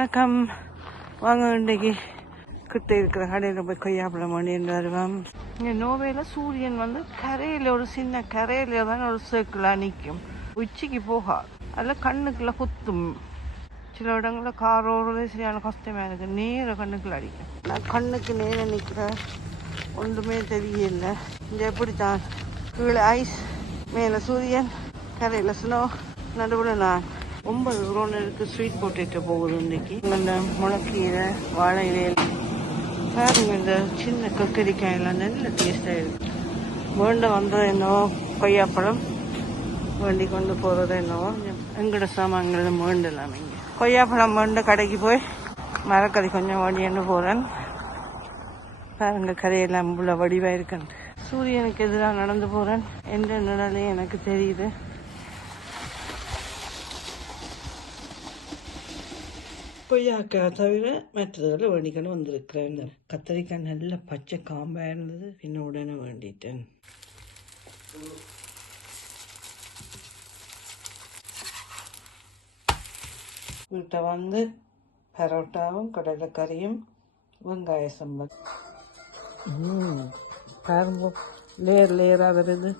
வணக்கம். வாங்க இன்றைக்கு கிட்ட இருக்கிற கடையில் போய் கொய்யாப்பழம் வேண்டின்னு வருவோம். இங்கே நோவேல சூரியன் கரையில் ஒரு சின்ன கரையில் தான் ஒரு சர்க்கிளாக நிற்கும். உச்சிக்கு போகாது. அதில் கண்ணுக்குள்ள குத்தும். சில இடங்களில் காரோடு சரியான கஷ்டமாக இருக்குது. நேர கண்ணுக்குள்ள அடிக்கும். நான் கண்ணுக்கு நேர நிற்கிறேன். ஒன்றுமே தெரியல. இங்கே எப்படித்தான் கீழே ஐஸ், மேலே சூரியன், கரையில் ஸ்னோ, நடுவில் நான் 9 ரோனருக்கு ஸ்வீட் பொட்டேட்டோ போகுது இன்றைக்கி. இந்த முளக்கீரை, வாழை இலையில் பாருங்க. இந்த சின்ன கக்கரிக்காயெல்லாம் நல்ல டேஸ்டாக இருக்குது. வேண்ட வந்தது என்னவோ கொய்யாப்பழம், வேண்டி கொண்டு போகிறது என்னவோ எங்கட சாமான்கள் வேண்டலாம். இங்கே கொய்யாப்பழம் வேண்ட கடைக்கு போய் மரக்கறி கொஞ்சம் வேண்டின்னு போகிறேன். பாருங்க கரையெல்லாம் இவ்வளோ வடிவாக இருக்குன்னு. சூரியனுக்கு எதிராக நடந்து போகிறேன். எந்த நிழலே எனக்கு தெரியுது. கொய்யாக்காய் தவிர மற்றதில் வேண்டிக்கணும் வந்திருக்கிறேன். கத்திரிக்காய் நல்ல பச்சை காம்பாக இருந்தது. பின்ன உடனே வேண்டிட்டேன். வீட்டை பரோட்டாவும் கடலைக்கறியும் வெங்காய சம்பல். பாருங்க லேயராக வருது.